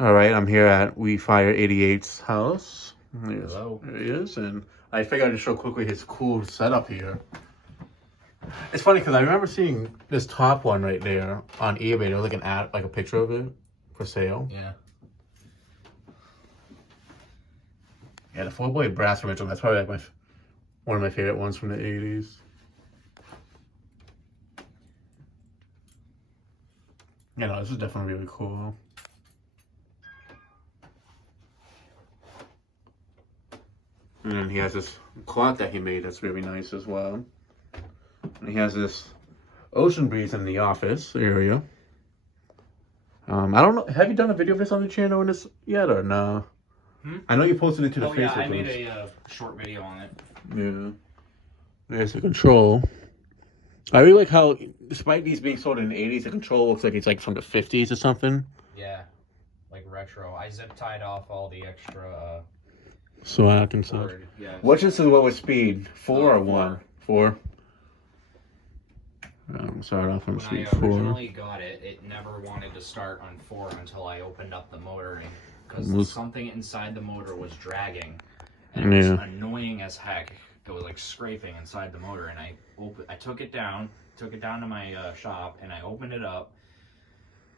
All right, I'm here at Wiifire88’s house. Hello. There he is, and I figured I'd just show quickly his cool setup here. It's funny because I remember seeing this top one right there on eBay. There was like an ad, like a picture of it for sale. Yeah. Yeah, the 4-blade brass original. That's probably like one of my favorite ones from the 80s. Yeah, no, this is definitely really cool. And then he has this clock that he made that's really nice as well. And he has this ocean breeze in the office area. I don't know. Have you done a video of this on the channel in this yet or no? I know you posted it to the Facebook. Yeah, I made a short video on it. Yeah. There's the control. I really like how, despite these being sold in the 80s, the control looks like it's like from the 50s or something. Yeah, like retro. I zip tied off all the extra. Slack and stuff. Yeah. What's the lowest speed? 4 or 1? 4. Start off on When speed I 4. originally got it, it never wanted to start on 4 until I opened up the motor because something inside the motor was dragging, and it was annoying as heck. It was like scraping inside the motor, and I took it down to my shop, and I opened it up,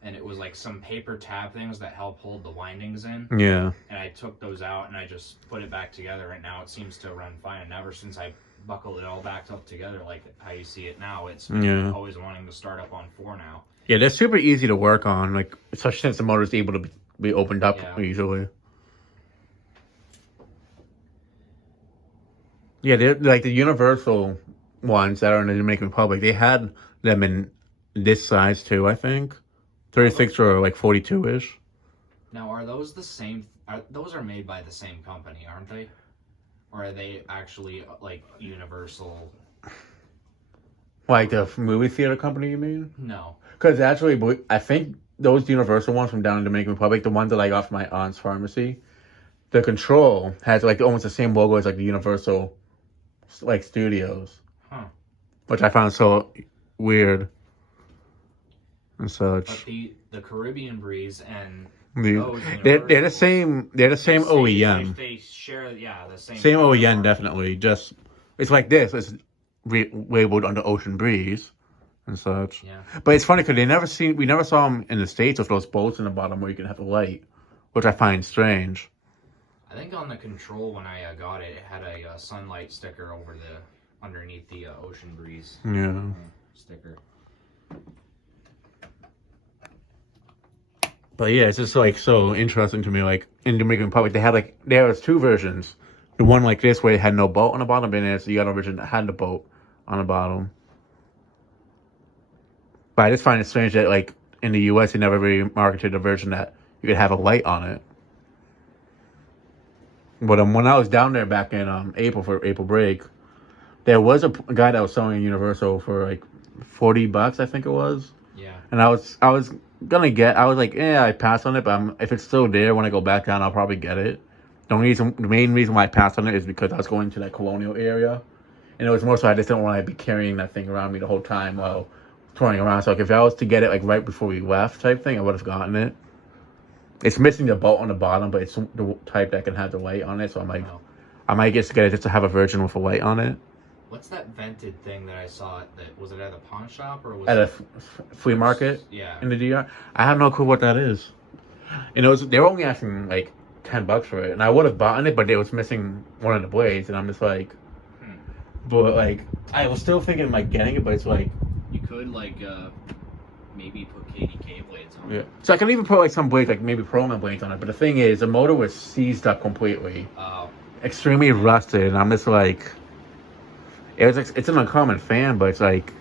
and it was like some paper tab things that help hold the windings in. Yeah. And I took those out, and I just put it back together, and now it seems to run fine. And ever since I buckled it all back up together, like how you see it now, it's always wanting to start up on 4 now. Yeah, they're super easy to work on, like especially since the motor's able to be opened up easily. Yeah, they're like the universal ones that are in the Dominican Republic. They had them in this size too, I think. 36 or like 42-ish. Now, are those the same? Those are made by the same company, aren't they? Or are they actually like Universal? Like the movie theater company, you mean? No. Because actually, I think those Universal ones from down in the Dominican Republic, the ones that I got from my aunt's pharmacy, the control has like almost the same logo as like the Universal like studios. Huh. Which I found so weird and such. But the Caribbean Breeze and they're the same OEM. They share the same OEM definitely. Just it's like this. It's labeled under Ocean Breeze and such. Yeah. But it's funny because we never saw them in the States with those bolts in the bottom where you can have the light, which I find strange. I think on the control when I got it, it had a sunlight sticker underneath the Ocean Breeze sticker. But yeah, it's just like so interesting to me. Like in Dominican Republic, there was 2 versions. The one like this where it had no bolt on the bottom, and there's the other version that had the bolt on the bottom. But I just find it strange that like in the US, they never really marketed a version that you could have a light on it. But when I was down there back in April for April break, there was a guy that was selling a Universal for like $40, I think it was. Yeah. And I was like, I passed on it, but if it's still there when I go back down, I'll probably get it. The main reason why I passed on it is because I was going to that colonial area, and it was more so I just didn't want to be carrying that thing around me the whole time while touring around. So like, if I was to get it like right before we left type thing, I would have gotten it. It's missing the bolt on the bottom, but it's the type that can have the light on it. So I'm like, I might just get it just to have a version with a light on it. What's that vented thing that I saw? Was it at a pawn shop or was at a flea market? Yeah. In the DR. I have no clue what that is. And they were only asking like $10 for it, and I would have bought it, but it was missing one of the blades, and I'm just like, but like I was still thinking like getting it, but it's like you could like maybe put KDK blades on it. Yeah. So I can even put like some blades, like maybe Perlman blades on it, but the thing is, the motor was seized up completely. Oh. Extremely rusted, and I'm just like, it's an uncommon fan, but it's like,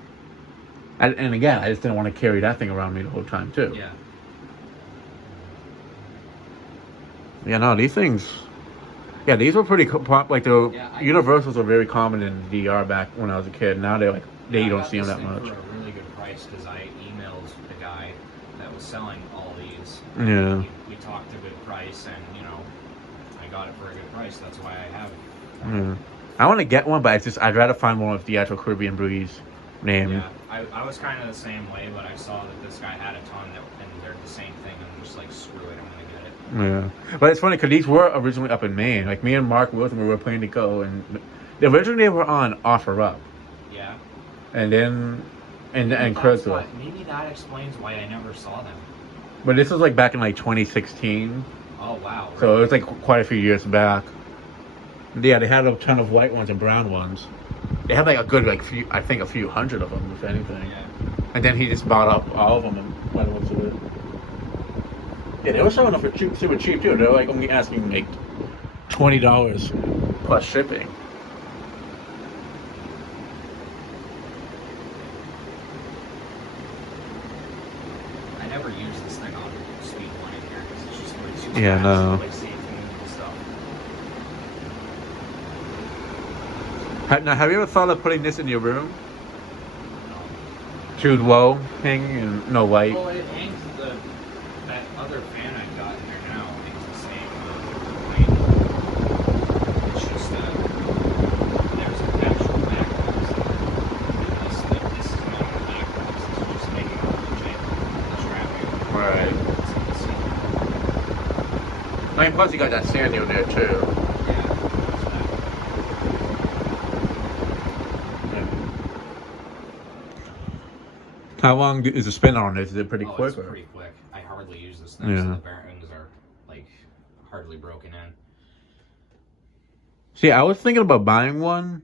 and again, I just didn't want to carry that thing around me the whole time too. Yeah. Yeah, no, these things. Yeah, these were pretty like the Universals were very common in the DR back when I was a kid. Now you don't see them that much. For a really good price because I emailed the guy that was selling all these. Yeah. We talked a good price, and I got it for a good price. That's why I have it. Yeah. I want to get one, but I'd rather find one with the actual Caribbean Breeze name. Yeah, I was kind of the same way, but I saw that this guy had a ton and they're the same thing. I'm just like, screw it, I'm gonna get it. Yeah, but it's funny because these were originally up in Maine. Like me and Mark Wilson were planning to go, and originally they were on Offer Up, Yeah. and then and Maybe Chris. maybe that explains why I never saw them. But this was like back in like 2016. Oh wow. So it was like quite a few years back. Yeah, they had a ton of white ones and brown ones. They had like a good like few, I think a few hundred of them, if anything. Yeah. And then he just bought up all of them and went into it. Yeah, they were selling them for cheap, super cheap too. They were like only asking like $20 plus shipping. I never use this thing on speed one in here because it's just way too Yeah, fast. no. Like seeing things and stuff. Now, have you ever thought of putting this in your room? No. Too low hang and no light? Well, it hangs that other fan I got in there now hangs the same height. It's just there's an actual back box. This is not a back box. It's just making a legit strap here. Right. It's in the seat. I mean, plus you got that stand in there too. Yeah. How long is the spin on this? Is it pretty quick? It's Or? pretty quick. I hardly use this thing, Yeah. so the bearings are like hardly broken in. See, I was thinking about buying one.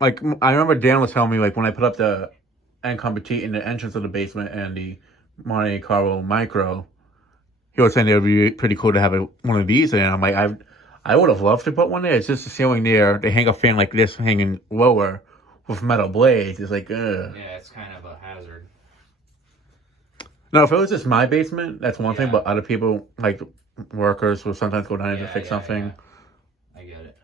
Like, I remember Dan was telling me, like, when I put up the Encom Petite in the entrance of the basement and the Monte Carlo Micro, he was saying it would be pretty cool to have one of these in. I'm like, I would have loved to put one there. It's just the ceiling there. They hang a fan like this hanging lower with metal blades. It's like, ugh. Yeah, it's kind of a hazard. No, if it was just my basement, that's one thing. Yeah. But other people, like workers, will sometimes go down to fix something. Yeah. I get it.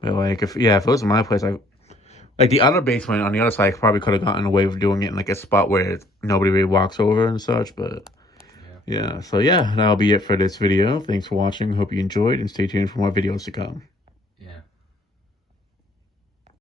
But like, if it was my place, like the other basement on the other side, I probably could have gotten away with doing it in like a spot where nobody really walks over and such. But yeah, so yeah, that'll be it for this video. Thanks for watching. Hope you enjoyed, and stay tuned for more videos to come.